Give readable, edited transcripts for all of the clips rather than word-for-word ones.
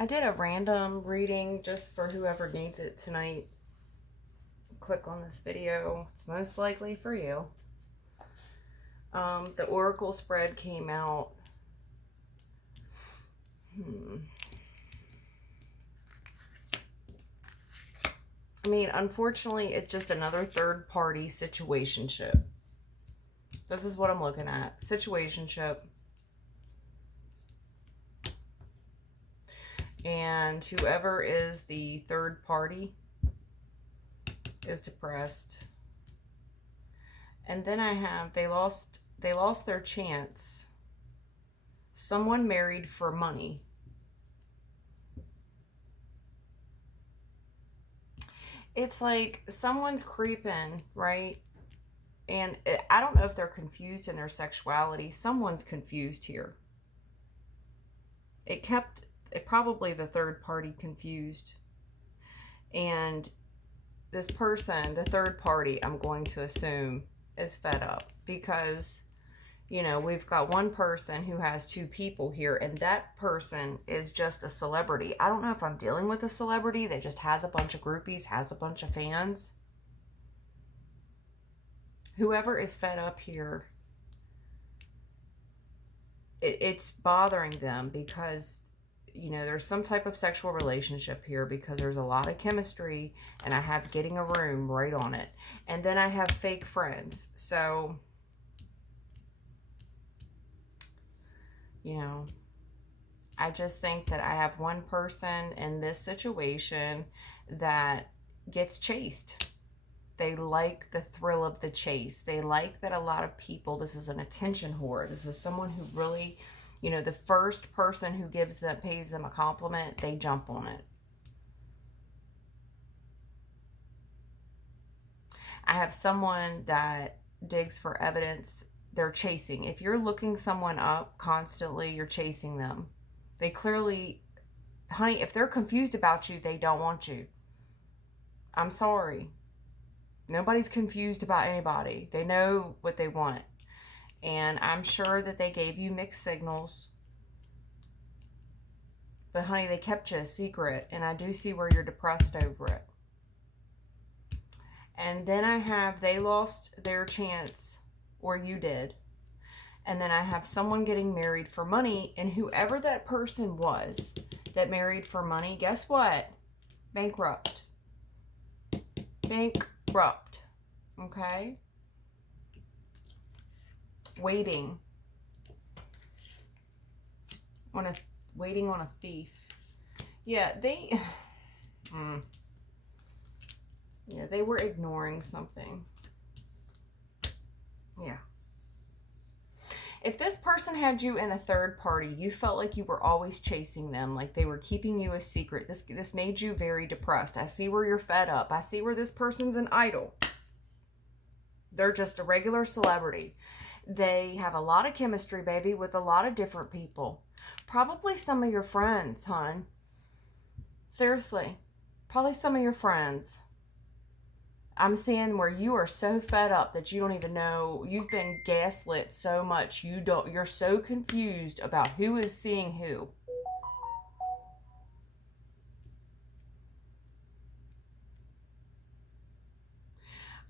I did a random reading just for whoever needs it tonight. Click on this video. It's most likely for you. The Oracle spread came out. I mean, unfortunately, it's just another third-party situationship. This is what I'm looking at. Situationship. And whoever is the third party is depressed. And then I have they lost their chance. Someone married for money. It's like someone's creeping, right? And I don't know if they're confused in their sexuality. Someone's confused here. It probably the third party confused. And this person, the third party, I'm going to assume, is fed up because, you know, we've got one person who has two people here, and that person is just a celebrity. I don't know if I'm dealing with a celebrity that just has a bunch of groupies, has a bunch of fans. Whoever is fed up here, it's bothering them because, you know, there's some type of sexual relationship here because there's a lot of chemistry, and I have getting a room right on it. And then I have fake friends. So, you know, I just think that I have one person in this situation that gets chased. They like the thrill of the chase. They like that a lot of people, this is an attention whore. This is someone who really, you know, the first person who pays them a compliment, they jump on it. I have someone that digs for evidence. They're chasing. If you're looking someone up constantly, you're chasing them. They clearly, honey, if they're confused about you, they don't want you. I'm sorry. Nobody's confused about anybody. They know what they want. And I'm sure that they gave you mixed signals. But honey, they kept you a secret. And I do see where you're depressed over it. And then I have they lost their chance, or you did. And then I have someone getting married for money. And whoever that person was that married for money, guess what? Bankrupt. Bankrupt. Okay? Waiting on a thief. Yeah, they they were ignoring something. Yeah. If this person had you in a third party, you felt like you were always chasing them, like they were keeping you a secret. This made you very depressed. I see where you're fed up. I see where this person's an idol. They're just a regular celebrity. They have a lot of chemistry, baby, with a lot of different people. Probably some of your friends, hon. Seriously. Probably some of your friends. I'm seeing where you are so fed up that you don't even know. You've been gaslit so much. You're so confused about who is seeing who.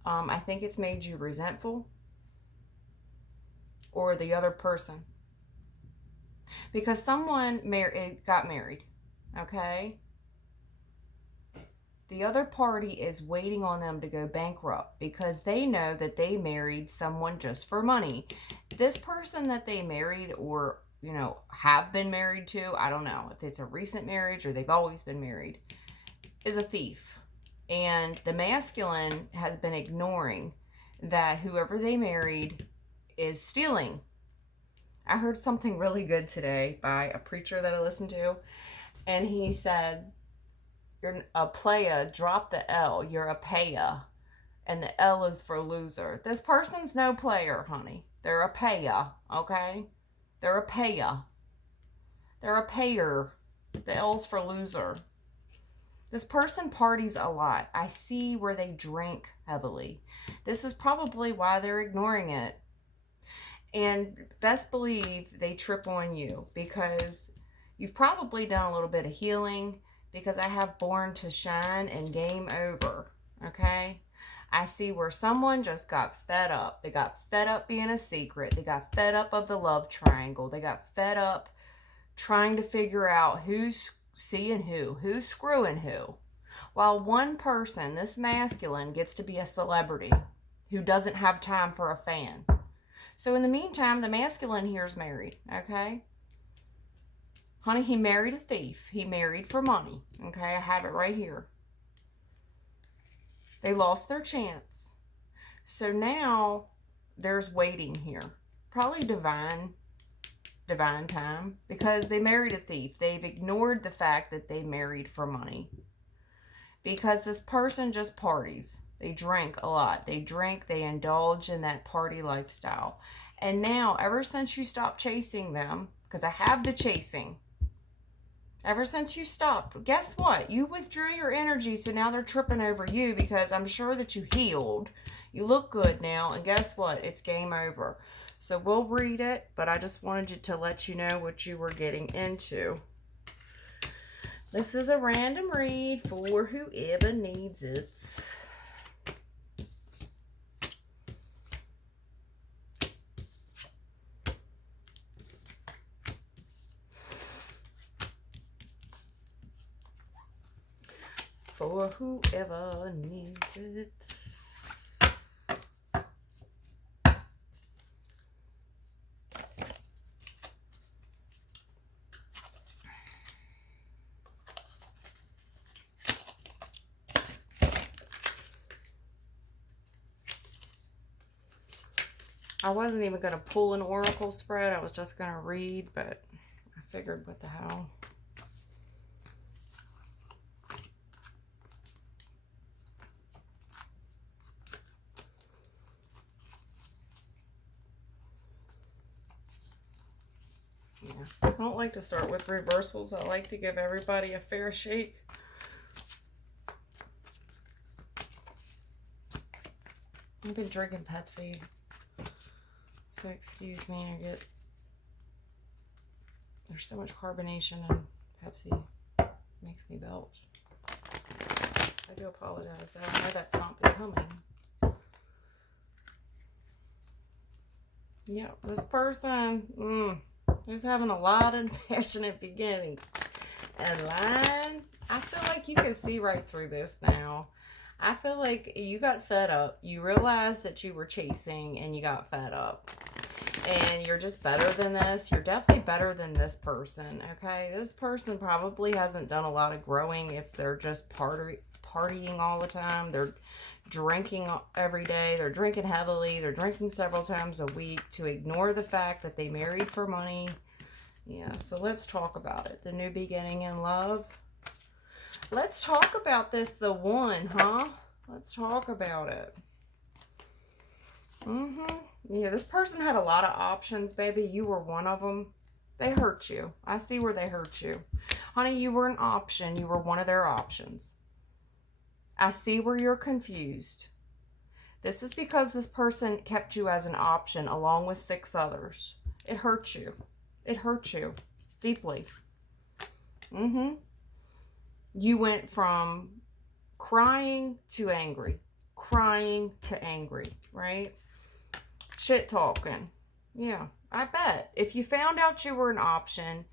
I think it's made you resentful, or the other person, because someone got married, okay? The other party is waiting on them to go bankrupt because they know that they married someone just for money. This person that they married, or, you know, have been married to, I don't know if it's a recent marriage or they've always been married, is a thief. And the masculine has been ignoring that whoever they married is stealing. I heard something really good today by a preacher that I listened to, and he said, you're a playa, drop the L, you're a paya, and the L is for loser. This person's no player, honey. They're a paya, okay? They're a paya. They're a payer. The L's for loser. This person parties a lot. I see where they drink heavily. This is probably why they're ignoring it. And best believe they trip on you because You've probably done a little bit of healing, because I have born to shine and game over, okay? I see where someone just got fed up. They got fed up being a secret. They got fed up of the love triangle. They got fed up trying to figure out who's seeing who's screwing who. While one person, this masculine, gets to be a celebrity who doesn't have time for a fan. So in the meantime, the masculine here is married, okay? Honey, he married a thief. He married for money, okay? I have it right here. They lost their chance. So now there's waiting here. Probably divine time, because they married a thief. They've ignored the fact that they married for money. Because this person just parties. They drink a lot. They drink, they indulge in that party lifestyle. And now, ever since you stopped chasing them, because I have the chasing, ever since you stopped, guess what? You withdrew your energy, so now they're tripping over you, because I'm sure that you healed. You look good now, and guess what? It's game over. So we'll read it, but I just wanted to let you know what you were getting into. This is a random read for whoever needs it. For whoever needs it. I wasn't even going to pull an oracle spread. I was just going to read, but I figured, what the hell. Yeah. I don't like to start with reversals. I like to give everybody a fair shake. I've been drinking Pepsi. So excuse me, there's so much carbonation in Pepsi. It makes me belch. I do apologize though. I know that's not becoming. Yeah, this person is having a lot of passionate beginnings. And line, I feel like you can see right through this now. I feel like you got fed up. You realized that you were chasing and you got fed up. And you're just better than this. You're definitely better than this person, okay? This person probably hasn't done a lot of growing if they're just partying all the time. They're drinking every day. They're drinking heavily. They're drinking several times a week to ignore the fact that they married for money. Yeah, so let's talk about it. The new beginning in love. Let's talk about this, the one, huh? Let's talk about it. Yeah, this person had a lot of options, baby. You were one of them. They hurt you. I see where they hurt you. Honey, you were an option. You were one of their options. I see where you're confused. This is because this person kept you as an option along with 6 others. It hurt you. It hurt you deeply. You went from crying to angry. Crying to angry, right? Shit talking. Yeah, I bet. If you found out you were an option,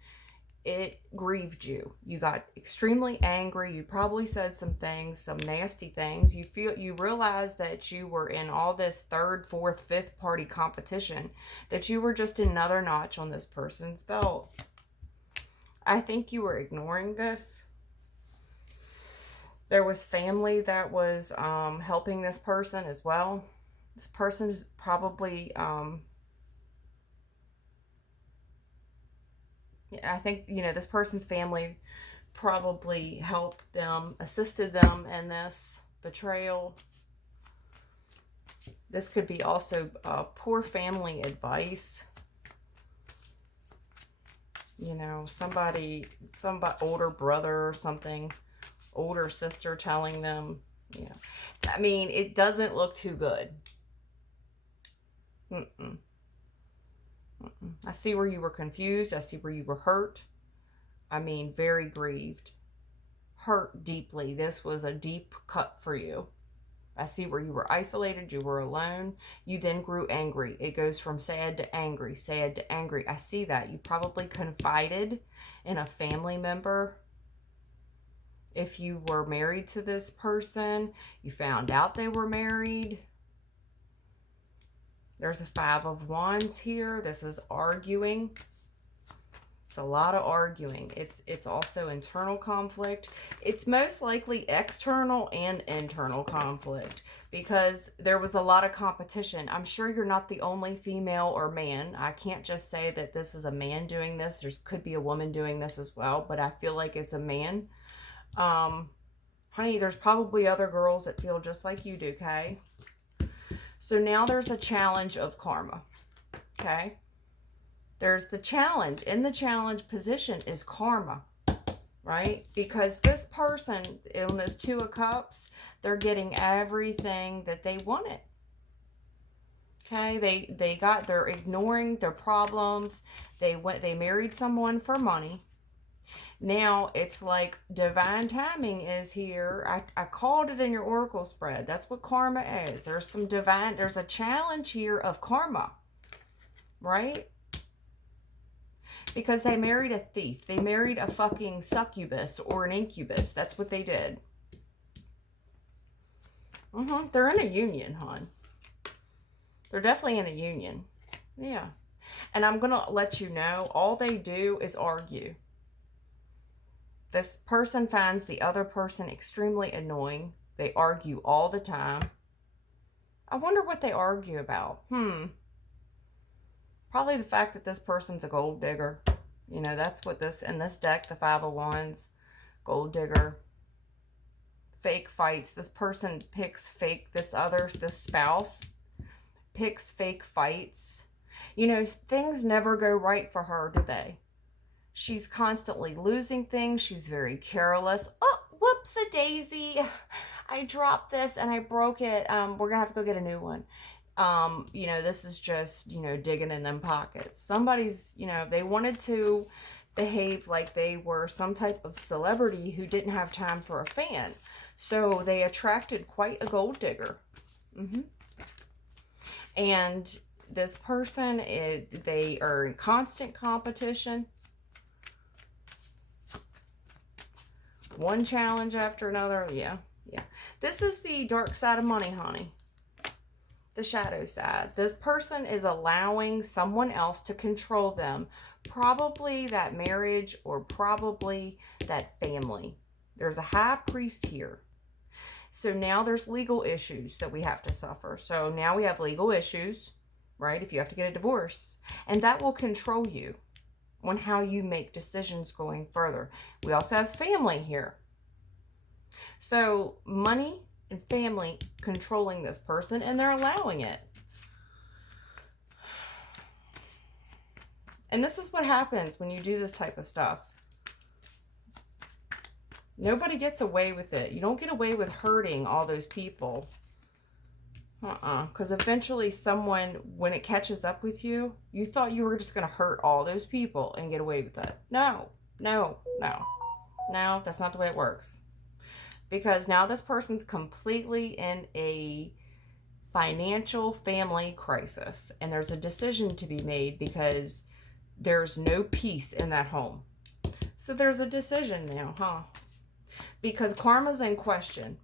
it grieved you. You got extremely angry. You probably said some things, some nasty things. You realized that you were in all this 3rd, 4th, 5th party competition, that you were just another notch on this person's belt. I think you were ignoring this. There was family that was helping this person as well. This person's probably, I think, this person's family probably helped them, assisted them in this betrayal. This could be also poor family advice. Somebody, older brother or something, older sister telling them, I mean, it doesn't look too good. I see where you were confused. I see where you were hurt. I mean, very grieved. Hurt deeply. This was a deep cut for you. I see where you were isolated, you were alone. You then grew angry. It goes from sad to angry, sad to angry. I see that. You probably confided in a family member. If you were married to this person, you found out they were married. There's a 5 of Wands here. This is arguing. It's a lot of arguing. It's also internal conflict. It's most likely external and internal conflict because there was a lot of competition. I'm sure you're not the only female or man. I can't just say that this is a man doing this. There could be a woman doing this as well, but I feel like it's a man. Honey, there's probably other girls that feel just like you do, okay? So now there's a challenge of karma, okay? There's the challenge. In the challenge position is karma, right? Because this person, in this 2 of Cups, they're getting everything that they wanted. Okay, they're ignoring their problems. They married someone for money. Now it's like divine timing is here. I called it in your oracle spread. That's what karma is. There's a challenge here of karma, right? Because they married a thief. They married a fucking succubus or an incubus. That's what they did. They're in a union, hon. They're definitely in a union. Yeah. And I'm going to let you know, all they do is argue. This person finds the other person extremely annoying. They argue all the time. I wonder what they argue about. Probably the fact that this person's a gold digger. You know, that's what this, in this deck, the 5 of Wands, gold digger. Fake fights. This person picks fake, this spouse picks fake fights. You know, things never go right for her, do they? She's constantly losing things. She's very careless. Oh, whoops-a-daisy. I dropped this and I broke it. We're going to have to go get a new one. You know, this is just, you know, digging in them pockets. Somebody's, you know, they wanted to behave like they were some type of celebrity who didn't have time for a fan. So they attracted quite a gold digger. And this person, they are in constant competition. One challenge after another. Yeah. This is the dark side of money, honey. The shadow side. This person is allowing someone else to control them. Probably that marriage or probably that family. There's a high priest here. So now there's legal issues that we have to suffer. So now we have legal issues, right? If you have to get a divorce. And that will control you on how you make decisions going further. We also have family here. So money and family controlling this person, and they're allowing it. And this is what happens when you do this type of stuff. Nobody gets away with it. You don't get away with hurting all those people. Because eventually someone, when it catches up with you, you thought you were just going to hurt all those people and get away with it. No, that's not the way it works. Because now this person's completely in a financial family crisis. And there's a decision to be made because there's no peace in that home. So there's a decision now, Because karma's in question.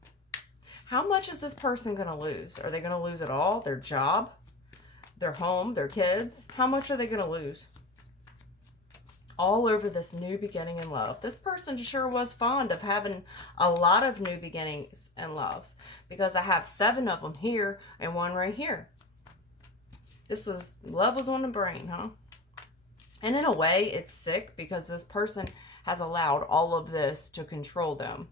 How much is this person going to lose? Are they going to lose it all? Their job? Their home? Their kids? How much are they going to lose? All over this new beginning in love. This person sure was fond of having a lot of new beginnings in love. Because I have 7 of them here and 1 right here. Love was on the brain, And in a way, it's sick because this person has allowed all of this to control them.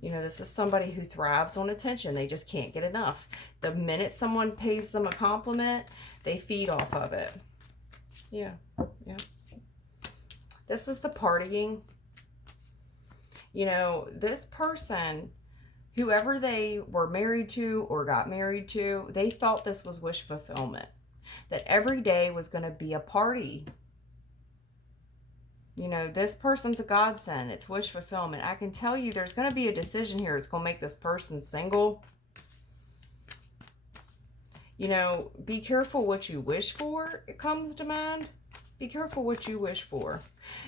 You know, this is somebody who thrives on attention. They just can't get enough. The minute someone pays them a compliment, they feed off of it. Yeah. This is the partying. You know, this person, whoever they were married to or got married to, they thought this was wish fulfillment. That every day was going to be a party. You know, this person's a godsend. It's wish fulfillment. I can tell you there's going to be a decision here. It's going to make this person single. You know, be careful what you wish for, it comes to mind. Be careful what you wish for.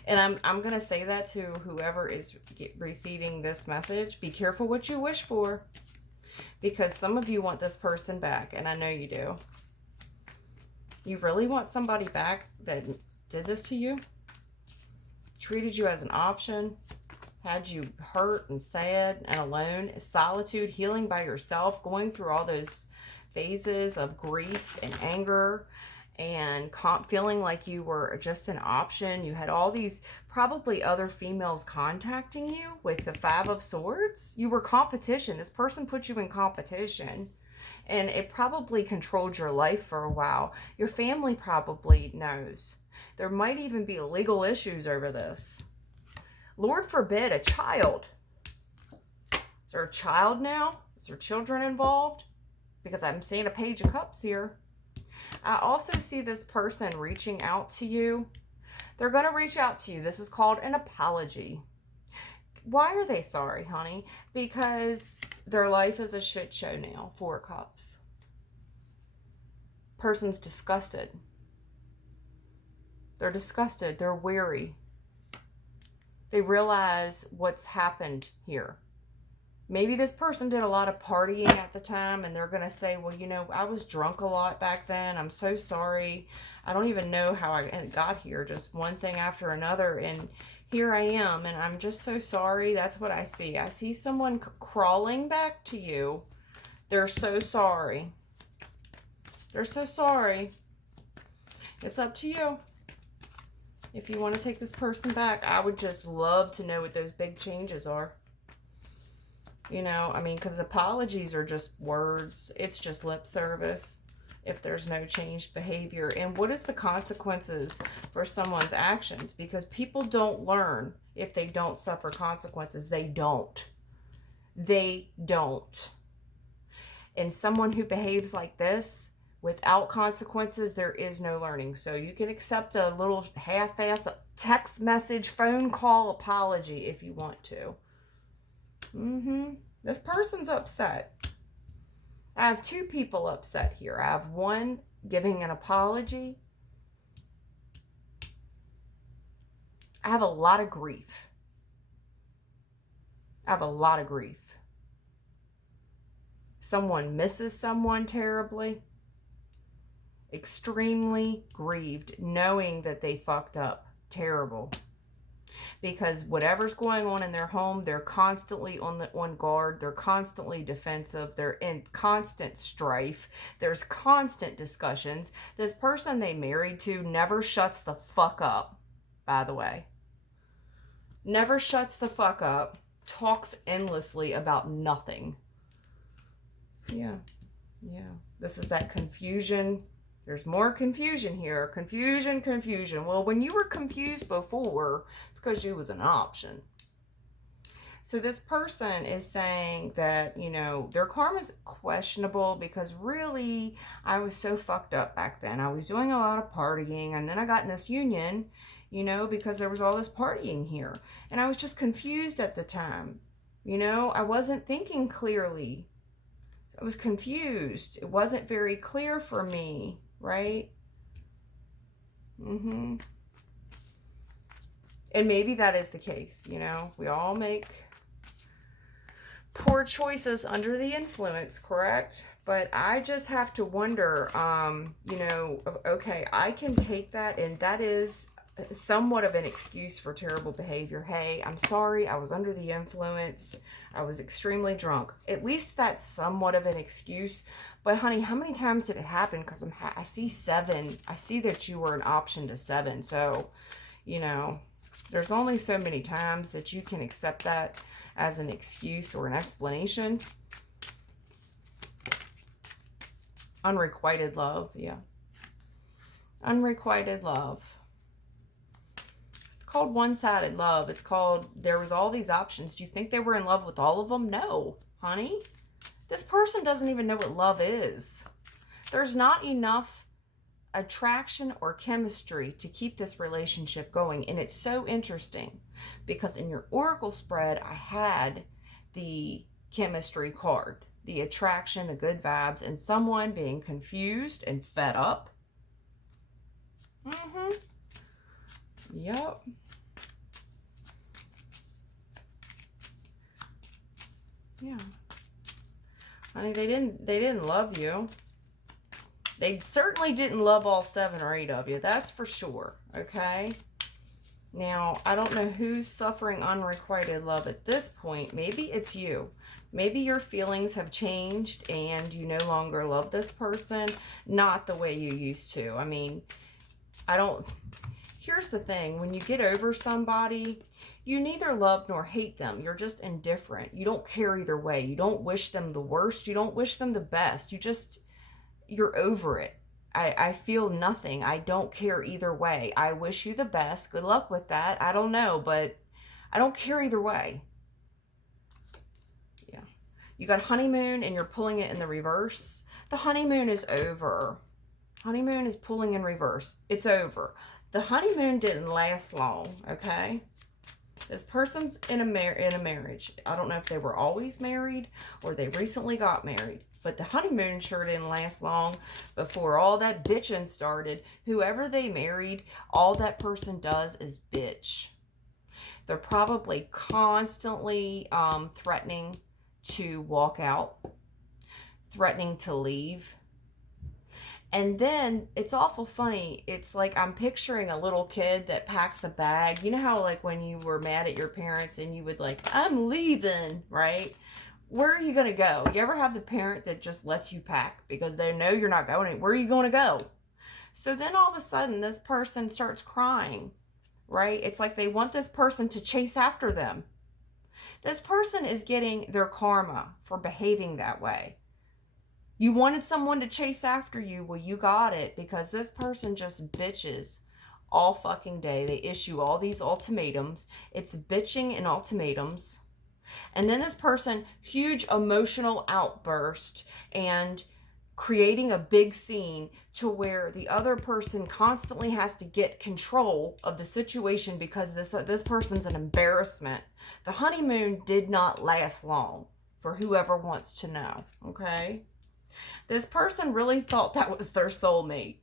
And I'm going to say that to whoever is receiving this message. Be careful what you wish for. Because some of you want this person back, and I know you do. You really want somebody back that did this to you? Treated you as an option? Had you hurt and sad and alone? Solitude, healing by yourself, going through all those phases of grief and anger and feeling like you were just an option. You had all these probably other females contacting you with the Five of Swords. You were competition. This person put you in competition, and it probably controlled your life for a while. Your family probably knows. There might even be legal issues over this. Lord forbid, a child. Is there a child now? Is there children involved? Because I'm seeing a Page of Cups here. I also see this person reaching out to you. They're going to reach out to you. This is called an apology. Why are they sorry, honey? Because their life is a shit show now. Four of Cups. Person's disgusted. They're disgusted. They're weary. They realize what's happened here. Maybe this person did a lot of partying at the time, and they're going to say, well, you know, I was drunk a lot back then. I'm so sorry. I don't even know how I got here. Just one thing after another, and here I am, and I'm just so sorry. That's what I see. I see someone crawling back to you. They're so sorry. They're so sorry. It's up to you. If you want to take this person back, I would just love to know what those big changes are. You know, I mean, because apologies are just words. It's just lip service if there's no changed behavior. And what is the consequences for someone's actions? Because people don't learn if they don't suffer consequences. They don't. They don't. And someone who behaves like this, without consequences, there is no learning. So you can accept a little half-ass text message, phone call apology if you want to. This person's upset. I have two people upset here. I have one giving an apology. I have a lot of grief. I have a lot of grief. Someone misses someone terribly. Extremely grieved, knowing that they fucked up. Terrible. Because whatever's going on in their home, they're constantly on guard. They're constantly defensive. They're in constant strife. There's constant discussions. This person they married to never shuts the fuck up, by the way. Never shuts the fuck up. Talks endlessly about nothing. Yeah. This is that confusion. There's more confusion here. Confusion. Well, when you were confused before, it's because you was an option. So this person is saying that, you know, their karma's questionable because really, I was so fucked up back then. I was doing a lot of partying, and then I got in this union, you know, because there was all this partying here. And I was just confused at the time. You know, I wasn't thinking clearly. I was confused. It wasn't very clear for me. Right? And maybe that is the case, you know. We all make poor choices under the influence, correct? But I just have to wonder, you know, okay, I can take that, and that is somewhat of an excuse for terrible behavior. Hey, I'm sorry, I was under the influence. I was extremely drunk. At least that's somewhat of an excuse. But honey, how many times did it happen? Because I see 7. I see that you were an option to 7. So, you know, there's only so many times that you can accept that as an excuse or an explanation. Unrequited love, yeah. Unrequited love. It's called one-sided love. It's called, there was all these options. Do you think they were in love with all of them? No, honey. This person doesn't even know what love is. There's not enough attraction or chemistry to keep this relationship going. And it's so interesting because in your oracle spread, I had the chemistry card, the attraction, the good vibes, and someone being confused and fed up. Yep. Yeah. Honey, they didn't love you. They certainly didn't love all 7 or 8 of you. That's for sure. Okay? Now, I don't know who's suffering unrequited love at this point. Maybe it's you. Maybe your feelings have changed and you no longer love this person. Not the way you used to. I mean, here's the thing. When you get over somebody, you neither love nor hate them. You're just indifferent. You don't care either way. You don't wish them the worst. You don't wish them the best. You're over it. I feel nothing. I don't care either way. I wish you the best. Good luck with that. I don't know, but I don't care either way. Yeah. You got honeymoon and you're pulling it in the reverse. The honeymoon is over. Honeymoon is pulling in reverse. It's over. The honeymoon didn't last long, okay? This person's in a marriage. I don't know if they were always married or they recently got married. But the honeymoon sure didn't last long before all that bitching started. Whoever they married, all that person does is bitch. They're probably constantly threatening to walk out, threatening to leave. And then it's awful funny. It's like I'm picturing a little kid that packs a bag. You know how like when you were mad at your parents and you would like, I'm leaving, right? Where are you going to go? You ever have the parent that just lets you pack because they know you're not going? Where are you going to go? So then all of a sudden this person starts crying, right? It's like they want this person to chase after them. This person is getting their karma for behaving that way. You wanted someone to chase after you. Well, you got it because this person just bitches all fucking day. They issue all these ultimatums. It's bitching and ultimatums. And then this person, huge emotional outburst and creating a big scene to where the other person constantly has to get control of the situation because this person's an embarrassment. The honeymoon did not last long for whoever wants to know, okay? This person really thought that was their soulmate.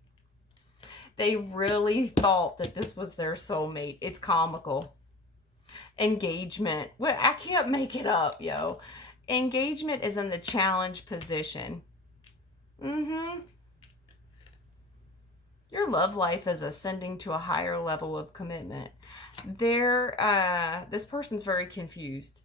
They really thought that this was their soulmate. It's comical. Engagement. Well, I can't make it up, yo. Engagement is in the challenge position. Your love life is ascending to a higher level of commitment. This person's very confused.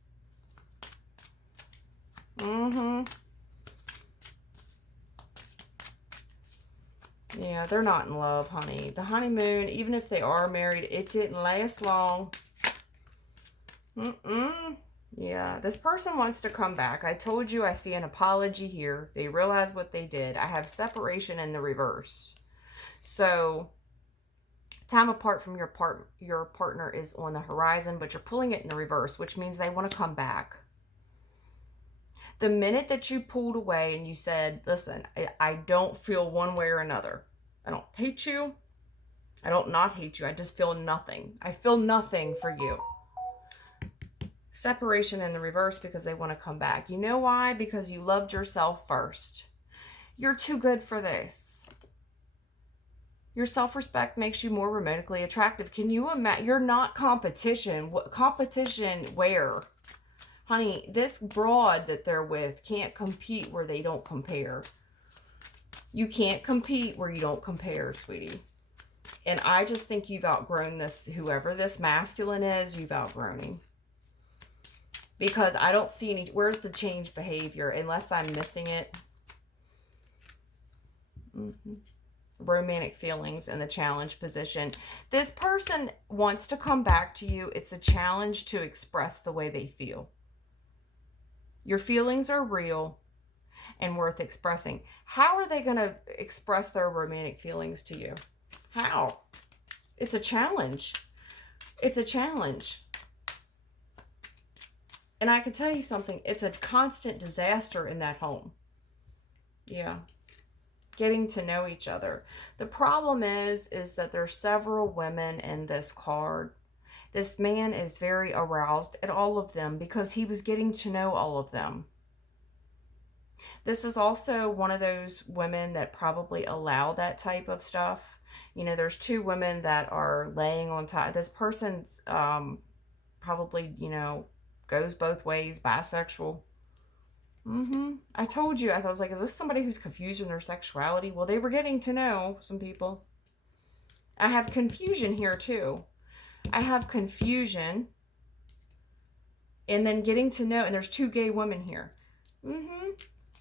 Yeah, they're not in love, honey. The honeymoon, even if they are married, it didn't last long. Yeah, this person wants to come back. I told you I see an apology here. They realize what they did. I have separation in the reverse. So, time apart from your partner is on the horizon, but you're pulling it in the reverse, which means they want to come back. The minute that you pulled away and you said, listen, I don't feel one way or another. I don't hate you. I don't not hate you. I just feel nothing. I feel nothing for you. Separation in the reverse because they want to come back. You know why? Because you loved yourself first. You're too good for this. Your self-respect makes you more romantically attractive. Can you imagine? You're not competition. What competition where? Honey, this broad that they're with can't compete where they don't compare. You can't compete where you don't compare, sweetie. And I just think you've outgrown this. Whoever this masculine is, you've outgrown him. Because I don't see any... Where's the change behavior? Unless I'm missing it. Romantic feelings in the challenge position. This person wants to come back to you. It's a challenge to express the way they feel. Your feelings are real and worth expressing. How are they going to express their romantic feelings to you? How? It's a challenge. It's a challenge. And I can tell you something. It's a constant disaster in that home. Yeah. getting to know each other. The problem is that there's several women in this card. This man is very aroused at all of them because he was getting to know all of them. This is also one of those women that probably allow that type of stuff. You know, there's two women that are laying on top. This person's probably, you know, goes both ways, bisexual. I told you, I was like, is this somebody who's confused in their sexuality? Well, they were getting to know some people. I have confusion here too. I have confusion and then getting to know, and there's two gay women here.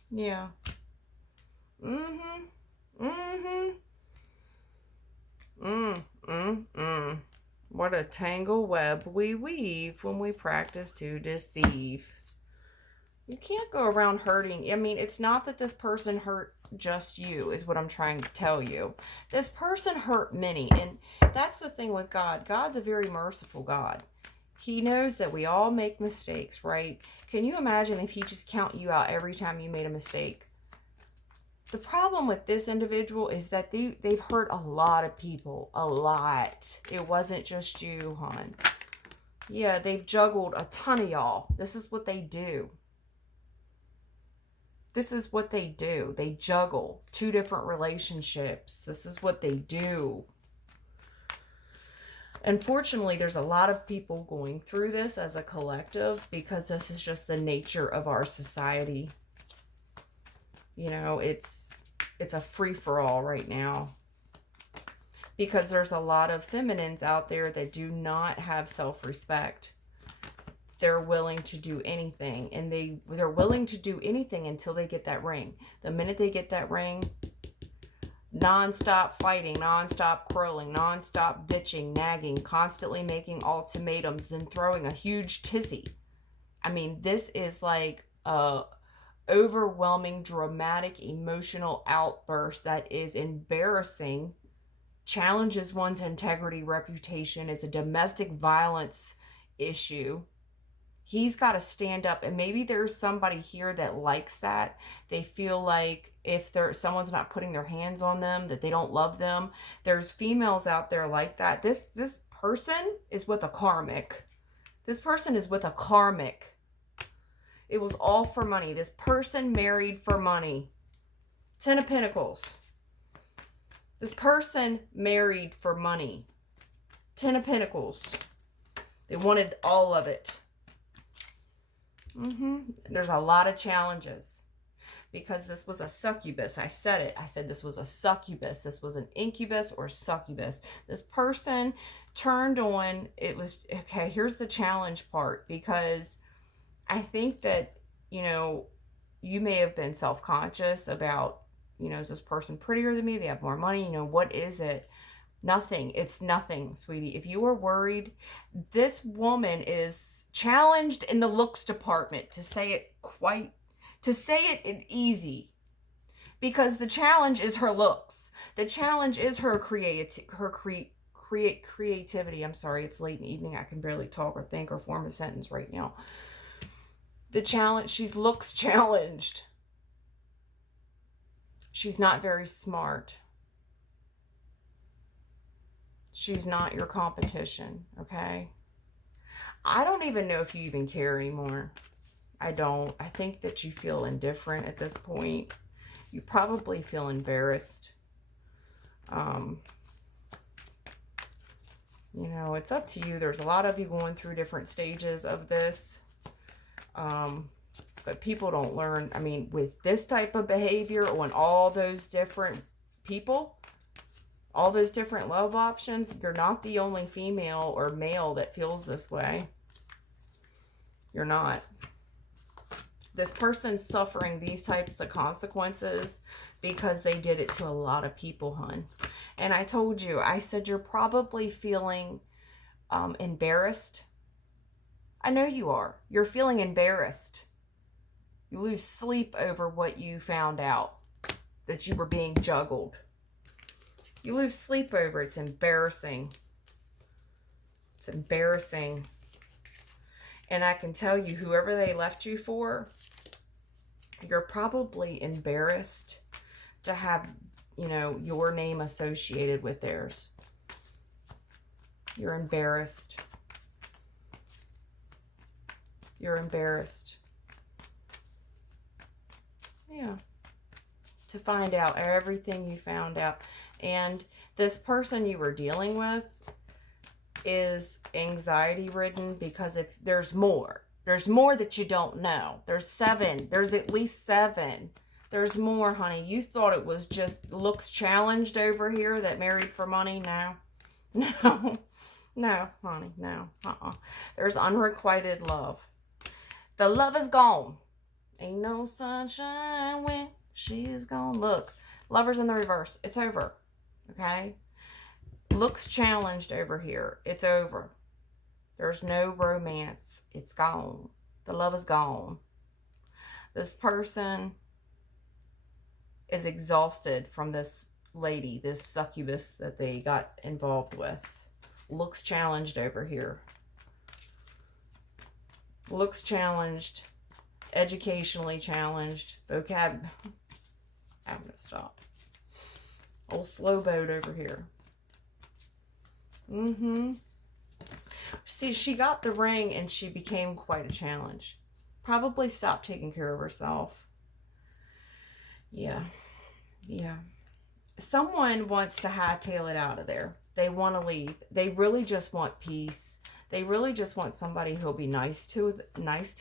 Yeah. What a tangle web we weave when we practice to deceive. You can't go around hurting. I mean, it's not that this person hurt just you, is what I'm trying to tell you. This person hurt many, and that's the thing with God. God's a very merciful God. He knows that we all make mistakes, right? Can you imagine if he just count you out every time you made a mistake? The problem with this individual is that they've hurt a lot of people. A lot. It wasn't just you, hon. Yeah, they've juggled a ton of y'all. This is what they do. This is what they do. They juggle two different relationships. This is what they do. Unfortunately, there's a lot of people going through this as a collective because this is just the nature of our society. You know, it's a free-for-all right now. Because there's a lot of feminines out there that do not have self-respect. They're willing to do anything, and they're willing to do anything until they get that ring. The minute they get that ring, non-stop fighting, non-stop quarreling, non-stop bitching, nagging, constantly making ultimatums, then throwing a huge tizzy. I mean, this is like a overwhelming, dramatic, emotional outburst that is embarrassing, challenges one's integrity, reputation, is a domestic violence issue. He's got to stand up, and maybe there's somebody here that likes that. They feel like if someone's not putting their hands on them, that they don't love them. There's females out there like that. This person is with a karmic. This person is with a karmic. It was all for money. This person married for money. 10 of Pentacles. This person married for money. 10 of Pentacles. They wanted all of it. There's a lot of challenges because this was a succubus. I said it. I said this was a succubus. This was an incubus or succubus. This person turned on. It was, okay, here's the challenge part, because I think that, you know, you may have been self-conscious about, you know, is this person prettier than me? They have more money. You know, what is it? Nothing. It's nothing, sweetie. If you are worried, this woman is challenged in the looks department, to say it easy, because the challenge is her looks. The challenge is her creativity. I'm sorry, it's late in the evening. I can barely talk or think or form a sentence right now. The challenge, she's looks challenged. She's not very smart. She's not your competition, okay? I don't even know if you even care anymore. I don't. I think that you feel indifferent at this point. You probably feel embarrassed. You know, it's up to you. There's a lot of you going through different stages of this. But people don't learn. I mean, with this type of behavior on all those different people, all those different love options, you're not the only female or male that feels this way. You're not. This person's suffering these types of consequences because they did it to a lot of people, hun. And I told you, I said you're probably feeling embarrassed. I know you are. You're feeling embarrassed. You lose sleep over what you found out, that you were being juggled. You lose sleep over it. It's embarrassing. It's embarrassing. And I can tell you, whoever they left you for, you're probably embarrassed to have you know, your name associated with theirs. You're embarrassed. You're embarrassed. Yeah. To find out everything you found out. And this person you were dealing with is anxiety ridden, because if there's more that you don't know. There's 7. There's at least 7. There's more, honey. You thought it was just looks challenged over here that married for money. No. No. No, honey. No. There's unrequited love. The love is gone. Ain't no sunshine when she's gone. Look, Lovers in the reverse. It's over. Okay? Looks challenged over here. It's over. There's no romance. It's gone. The love is gone. This person is exhausted from this lady, this succubus that they got involved with. Looks challenged over here. Looks challenged. Educationally challenged. I'm going to stop. Old slow boat over here. See, she got the ring and she became quite a challenge. Probably stopped taking care of herself. Yeah. Someone wants to hightail it out of there. They want to leave. They really just want peace. They really just want somebody who'll be nice to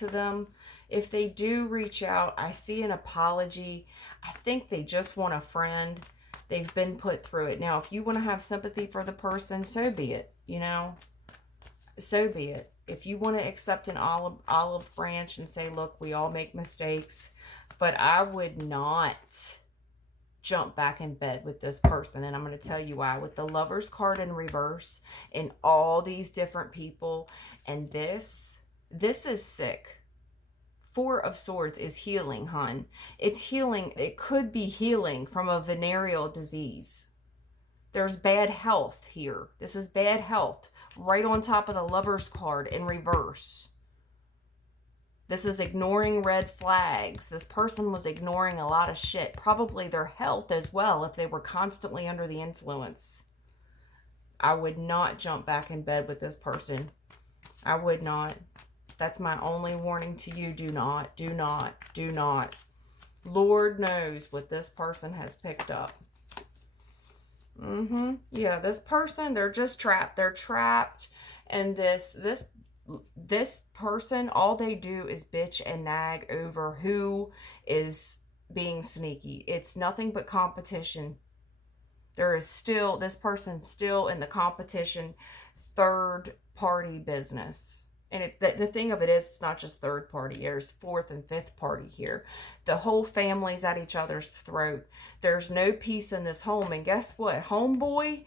them. If they do reach out, I see an apology. I think they just want a friend. They've been put through it. Now, if you want to have sympathy for the person, so be it, you know. So be it. If you want to accept an olive branch and say, look, we all make mistakes, but I would not jump back in bed with this person. And I'm going to tell you why. With the Lovers card in reverse and all these different people, and this is sick. 4 of Swords is healing, hun. It's healing. It could be healing from a venereal disease. There's bad health here. This is bad health. Right on top of the Lovers card in reverse. This is ignoring red flags. This person was ignoring a lot of shit. Probably their health as well, if they were constantly under the influence. I would not jump back in bed with this person. I would not. That's my only warning to you. Do not, do not, do not. Lord knows what this person has picked up. Yeah, this person, they're just trapped. They're trapped. And this person, all they do is bitch and nag over who is being sneaky. It's nothing but competition. There is still, this person's still in the competition, third party business. And the thing of it is, it's not just third party. There's fourth and fifth party here. The whole family's at each other's throat. There's no peace in this home. And guess what? Homeboy,